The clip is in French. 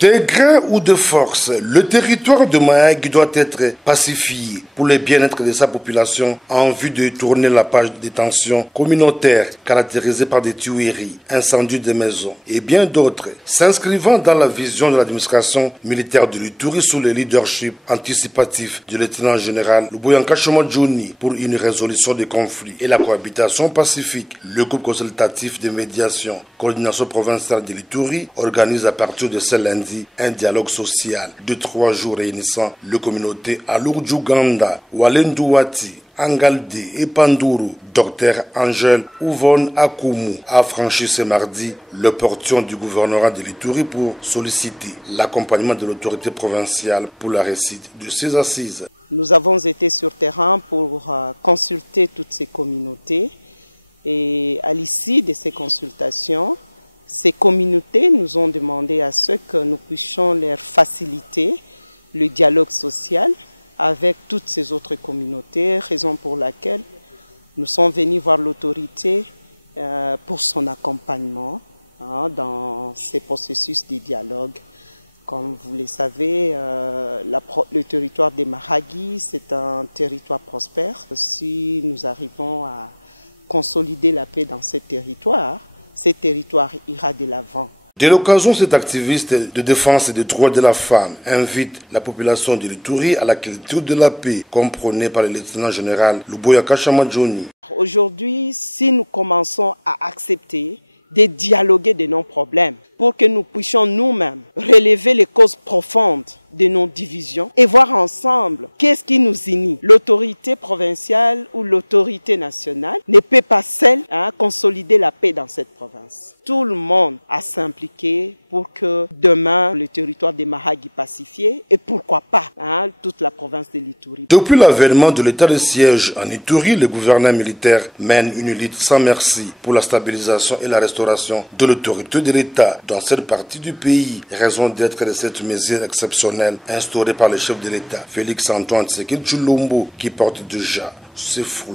De gré ou de force, le territoire de Mahagi doit être pacifié pour le bien-être de sa population en vue de tourner la page des tensions communautaires caractérisées par des tueries, incendies de maisons et bien d'autres, s'inscrivant dans la vision de l'administration militaire de l'Ituri sous le leadership anticipatif du lieutenant-général Luboyanka Shomadjouni pour une résolution des conflits et la cohabitation pacifique. Le groupe consultatif de médiation, coordination provinciale de l'Ituri organise à partir de ce lundi un dialogue social de 3 jours réunissant les communautés à Lourjouganda, Walendouati, Angalde et Panduru. Dr Angel Ouvon Akumu a franchi ce mardi le portion du gouvernorat de l'Ituri pour solliciter l'accompagnement de l'autorité provinciale pour la réussite de ces assises. Nous avons été sur terrain pour consulter toutes ces communautés et à l'issue de ces consultations, ces communautés nous ont demandé à ce que nous puissions leur faciliter le dialogue social avec toutes ces autres communautés, raison pour laquelle nous sommes venus voir l'autorité pour son accompagnement dans ces processus de dialogue. Comme vous le savez, le territoire des Mahagi, c'est un territoire prospère. Si nous arrivons à consolider la paix dans ce territoire ira de l'avant. De l'occasion, cet activiste de défense des droits de la femme invite la population de l'Ituri à la culture de la paix, comme prôné par le lieutenant-général Luboyanka Shomadjouni. Aujourd'hui, si nous commençons à accepter de dialoguer de nos problèmes pour que nous puissions nous-mêmes relever les causes profondes de nos divisions et voir ensemble qu'est-ce qui nous unit. L'autorité provinciale ou l'autorité nationale ne peut pas seule consolider la paix dans cette province. Tout le monde a s'impliquer pour que demain le territoire des Mahagi pacifié et pourquoi pas toute la province de l'Ituri. Depuis l'avènement de l'état de siège en Ituri, le gouvernement militaire mène une lutte sans merci pour la stabilisation et la restauration de l'autorité de l'État dans cette partie du pays, raison d'être de cette mesure exceptionnelle instaurée par le chef de l'État, Félix Antoine Tshisekedi Tshilombo, qui porte déjà ses fruits.